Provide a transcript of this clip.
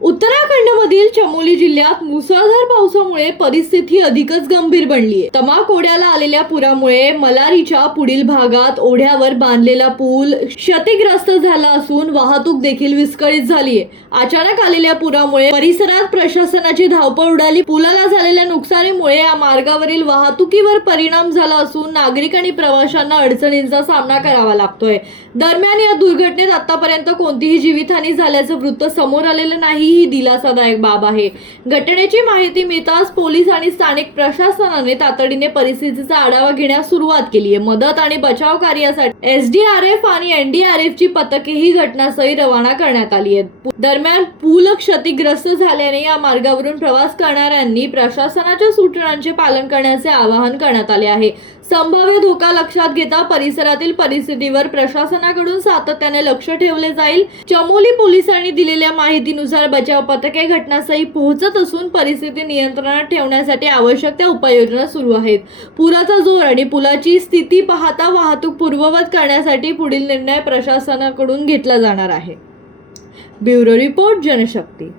उत्तराखंडमधील चमोली जिल्ह्यात मुसळधार पावसामुळे परिस्थिती अधिकच गंभीर बनली आहे। तमाक ओढ्याला आलेल्या पुरामुळे मलारीच्या पुढील भागात ओढ्यावर बांधलेला पूल क्षतिग्रस्त झाला असून वाहतूक देखील विस्कळीत झाली आहे। अचानक आलेल्या पुरामुळे परिसरात प्रशासनाची धावपळ उडाली। पुलाला झालेल्या नुकसानीमुळे या मार्गावरील वाहतुकीवर परिणाम झाला असून नागरिक आणि प्रवाशांना अडचणींचा सामना करावा लागतोय। दरम्यान या दुर्घटनेत आतापर्यंत कोणतीही जीवितहानी झाल्याचं वृत्त समोर आलेलं नाही। ही दिलासादायक बाब आहे। घटनेची माहिती मिळताच पोलीस आणि स्थानिक प्रशासनाने तातडीने परिस्थितीचा आढावा घेण्यास सुरुवात केली आहे। मदत आणि बचाव कार्यासाठी एसडीआरएफ आणि एनडीआरएफची पथकेही घटनास्थळी रवाना करण्यात आली आहेत। दरम्यान पूल क्षतिग्रस्त झाल्याने या मार्गावरून प्रवास करणाऱ्यांनी प्रशासनाच्या सूचनांचे पालन करण्याचे आवाहन करण्यात आले आहे। संभाव्य धोका लक्षात घेता परिसरातील परिस्थितीवर प्रशासनाकडून सातत्याने लक्ष ठेवले जाईल। चमोली पोलिसांनी दिलेल्या माहितीनुसार बचाव पथके घटनास्थळी पोहोचत असून परिस्थिती नियंत्रणात ठेवण्यासाठी आवश्यक त्या उपाययोजना सुरू आहेत। पुराचा जोर आणि पुलाची स्थिती पाहता वाहतूक पूर्ववत करण्यासाठी पुढील निर्णय प्रशासनाकडून घेतला जाणार आहे। Bureau report, Janshakti.